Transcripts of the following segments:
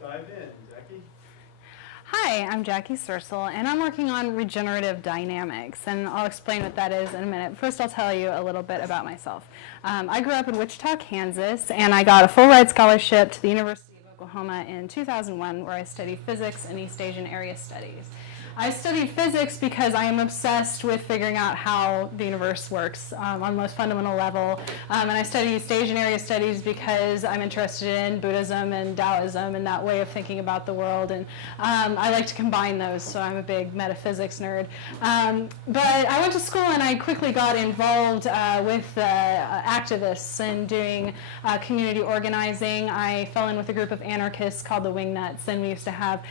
dive in. Jackie? Hi, I'm Jaclyn Saorsail, and I'm working on Regenerative Dynamics, and I'll explain what that is in a minute. First, I'll tell you a little bit about myself. I grew up in Wichita, Kansas, and I got a full-ride scholarship to the University of Oklahoma in 2001, where I studied physics and East Asian Area Studies. I studied physics because I am obsessed with figuring out how the universe works on the most fundamental level. And I study East Asian Area Studies because I'm interested in Buddhism and Taoism and that way of thinking about the world. And I like to combine those, so I'm a big metaphysics nerd. But I went to school and I quickly got involved with activists and doing community organizing. I fell in with a group of anarchists called the Wingnuts, and we used to have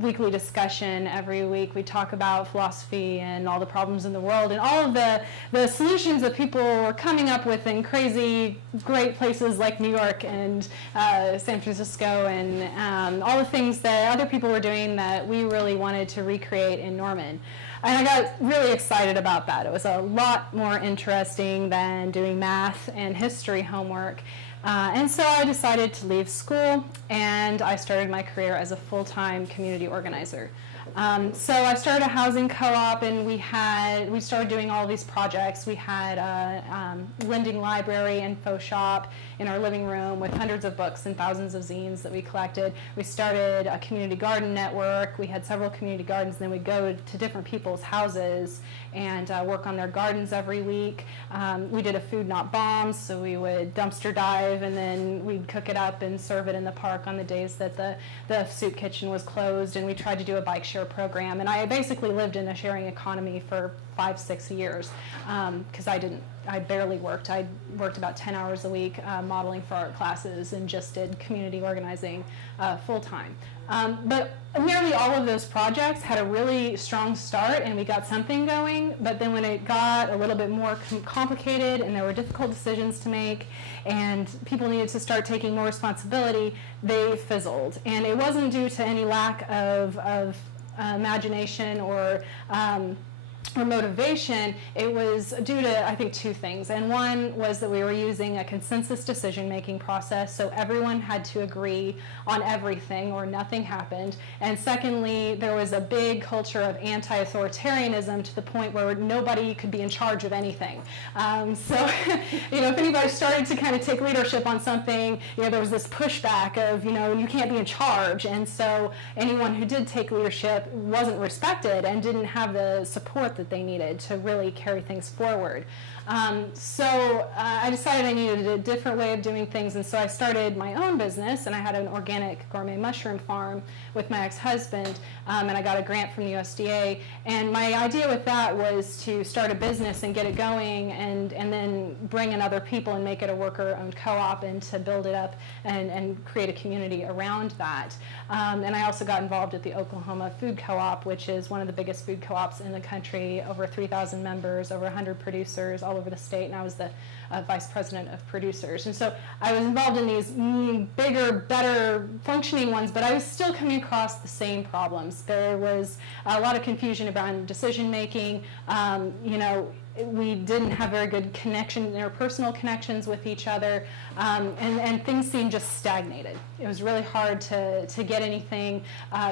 weekly discussion every week. We talk about philosophy and all the problems in the world and all of the solutions that people were coming up with in crazy, great places like New York and San Francisco and all the things that other people were doing that we really wanted to recreate in Norman. And I got really excited about that. It was a lot more interesting than doing math and history homework. And so I decided to leave school, and I started my career as a full-time community organizer. So I started a housing co-op, and we started doing all these projects. We had a lending library and info shop in our living room with hundreds of books and thousands of zines that we collected. We started a community garden network. We had several community gardens, and then we'd go to different people's houses and work on their gardens every week. We did a food not bombs, so we would dumpster dive and then we'd cook it up and serve it in the park on the days that the soup kitchen was closed, and we tried to do a bike share program. And I basically lived in a sharing economy for 5-6 years because I barely worked. I worked about 10 hours a week modeling for art classes and just did community organizing full time. But nearly all of those projects had a really strong start and we got something going, but then when it got a little bit more complicated and there were difficult decisions to make and people needed to start taking more responsibility, they fizzled. And it wasn't due to any lack of imagination or motivation. It was due to, I think, two things. And one was that we were using a consensus decision-making process, so everyone had to agree on everything or nothing happened. And secondly, there was a big culture of anti-authoritarianism to the point where nobody could be in charge of anything. So, if anybody started to kind of take leadership on something, there was this pushback of, you can't be in charge. And so anyone who did take leadership wasn't respected and didn't have the support that they needed to really carry things forward. So I decided I needed a different way of doing things, and so I started my own business, and I had an organic gourmet mushroom farm with my ex-husband, and I got a grant from the USDA. And my idea with that was to start a business and get it going and then bring in other people and make it a worker-owned co-op and to build it up and create a community around that. And I also got involved at the Oklahoma Food Co-op, which is one of the biggest food co-ops in the country, over 3,000 members, over 100 producers all over the state, and I was the vice president of producers. And so I was involved in these bigger, better functioning ones, but I was still coming across the same problems. There was a lot of confusion around decision making. We didn't have very good interpersonal connections with each other, and things seemed just stagnated. It was really hard to get anything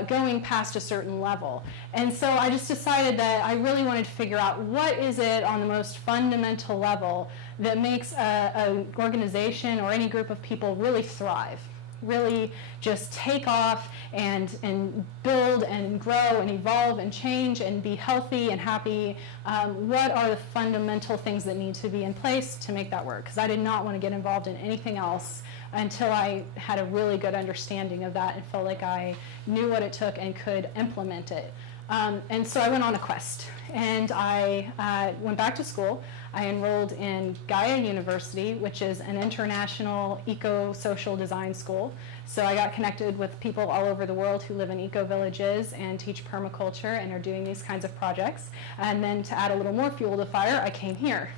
going past a certain level. And so I just decided that I really wanted to figure out what is it on the most fundamental level that makes an organization or any group of people really thrive, really just take off and build and grow and evolve and change and be healthy and happy. What are the fundamental things that need to be in place to make that work? Because I did not want to get involved in anything else until I had a really good understanding of that and felt like I knew what it took and could implement it. And so I went on a quest, and I went back to school. I enrolled in Gaia University, which is an international eco-social design school. So I got connected with people all over the world who live in eco-villages and teach permaculture and are doing these kinds of projects. And then to add a little more fuel to the fire, I came here.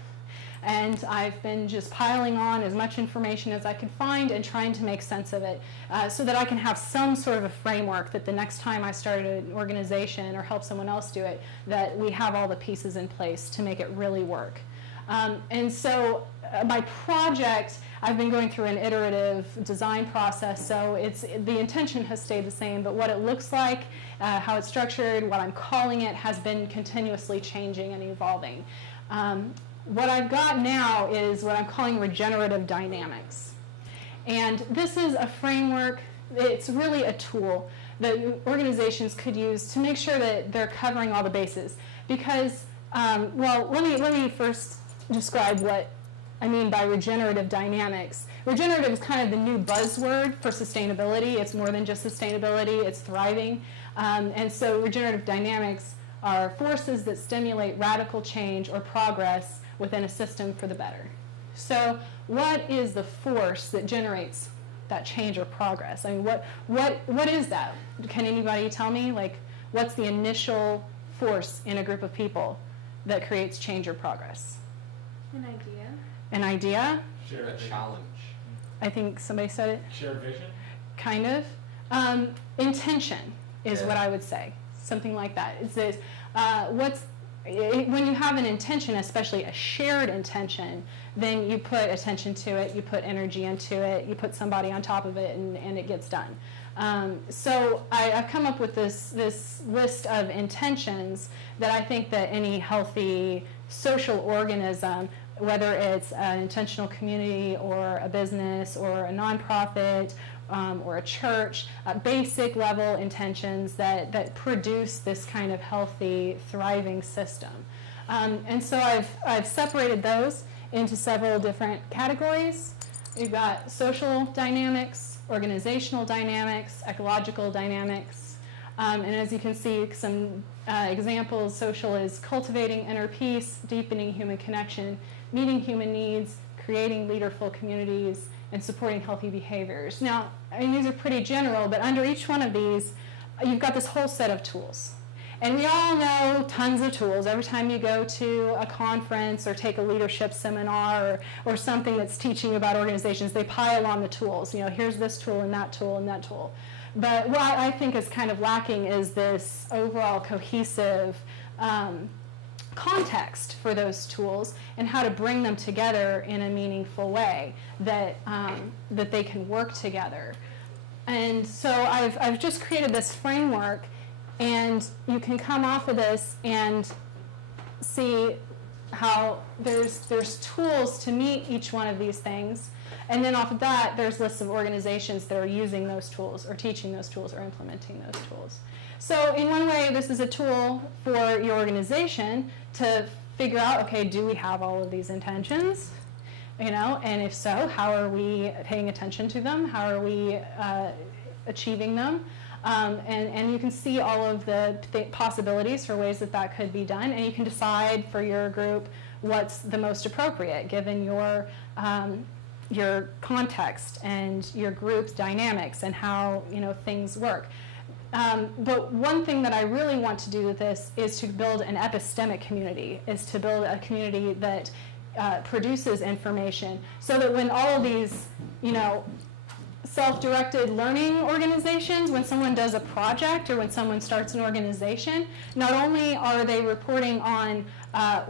And I've been just piling on as much information as I could find and trying to make sense of it so that I can have some sort of a framework that the next time I start an organization or help someone else do it, that we have all the pieces in place to make it really work. And so my project, I've been going through an iterative design process, so the intention has stayed the same, but what it looks like, how it's structured, what I'm calling it, has been continuously changing and evolving. What I've got now is what I'm calling regenerative dynamics. And this is a framework, it's really a tool that organizations could use to make sure that they're covering all the bases. Because, well, let me first describe what I mean by regenerative dynamics. Regenerative is kind of the new buzzword for sustainability. It's more than just sustainability, it's thriving. And so regenerative dynamics are forces that stimulate radical change or progress within a system for the better. So what is the force that generates that change or progress? I mean, what is that? Can anybody tell me? Like, what's the initial force in a group of people that creates change or progress? An idea. An idea? Share a challenge. I think somebody said it. Shared vision? Kind of. Intention is what I would say. Something like that. It says, when you have an intention, especially a shared intention, then you put attention to it, you put energy into it, you put somebody on top of it, and it gets done. So I've come up with this list of intentions that I think that any healthy social organism, whether it's an intentional community or a business or a nonprofit or a church, basic level intentions that produce this kind of healthy, thriving system. And so I've separated those into several different categories. We've got social dynamics, organizational dynamics, ecological dynamics, and as you can see, some examples. Social is cultivating inner peace, deepening human connection, meeting human needs, creating leaderful communities, and supporting healthy behaviors. Now, I mean, these are pretty general, but under each one of these, you've got this whole set of tools. And we all know tons of tools. Every time you go to a conference or take a leadership seminar or something that's teaching about organizations, they pile on the tools. You know, here's this tool and that tool and that tool. But what I think is kind of lacking is this overall cohesive context for those tools and how to bring them together in a meaningful way that they can work together. And so I've just created this framework, and you can come off of this and see how there's tools to meet each one of these things. And then off of that, there's lists of organizations that are using those tools or teaching those tools or implementing those tools. So in one way, this is a tool for your organization to figure out, okay, do we have all of these intentions? You know, and if so, how are we paying attention to them? How are we achieving them? And you can see all of the possibilities for ways that could be done, and you can decide for your group what's the most appropriate given your context and your group's dynamics and how things work. But one thing that I really want to do with this is to build an epistemic community, is to build a community that produces information, so that when all of these, self-directed learning organizations, when someone does a project or when someone starts an organization, not only are they reporting on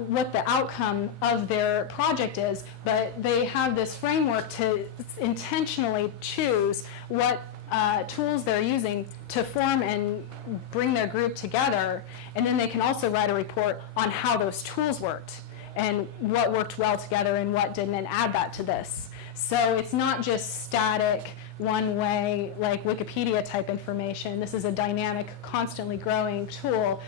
what the outcome of their project is, but they have this framework to intentionally choose what tools they're using to form and bring their group together, and then they can also write a report on how those tools worked and what worked well together and what didn't, and add that to this. So it's not just static, one way, like Wikipedia type information. This is a dynamic, constantly growing tool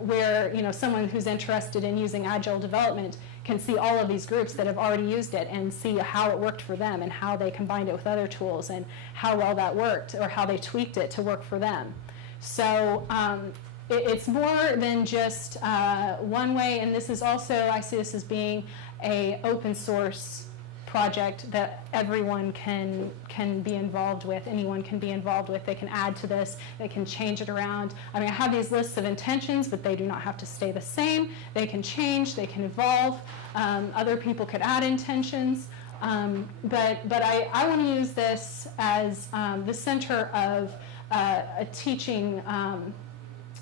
where someone who's interested in using agile development can see all of these groups that have already used it and see how it worked for them and how they combined it with other tools and how well that worked or how they tweaked it to work for them. So it's more than just one way, and this is also, I see this as being an open source project that everyone can be involved with, anyone can be involved with. They can add to this, they can change it around. I mean, I have these lists of intentions, but they do not have to stay the same. They can change, they can evolve. Other people could add intentions. But I want to use this as the center of a teaching,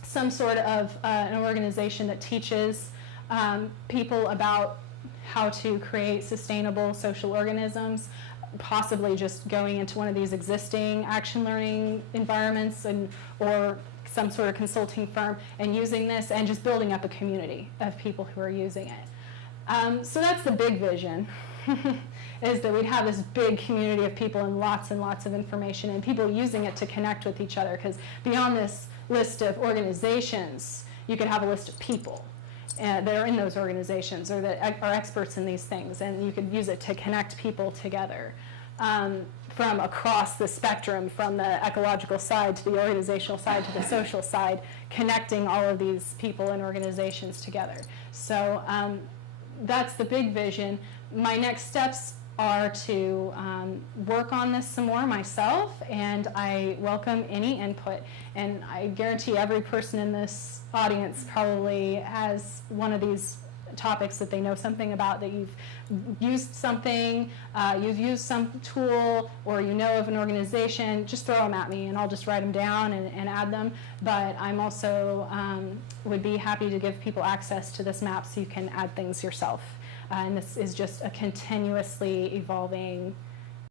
some sort of an organization that teaches people about how to create sustainable social organisms, possibly just going into one of these existing action learning environments or some sort of consulting firm and using this and just building up a community of people who are using it. So that's the big vision, is that we'd have this big community of people and lots of information and people using it to connect with each other, because beyond this list of organizations, you could have a list of people that are in those organizations or that are experts in these things, and you could use it to connect people together from across the spectrum, from the ecological side to the organizational side to the social side, connecting all of these people and organizations together. So that's the big vision. My next steps are to work on this some more myself, and I welcome any input. And I guarantee every person in this audience probably has one of these topics that they know something about, that you've used something, you've used some tool, or you know of an organization. Just throw them at me and I'll just write them down and add them. But I'm also would be happy to give people access to this map so you can add things yourself. And this is just a continuously evolving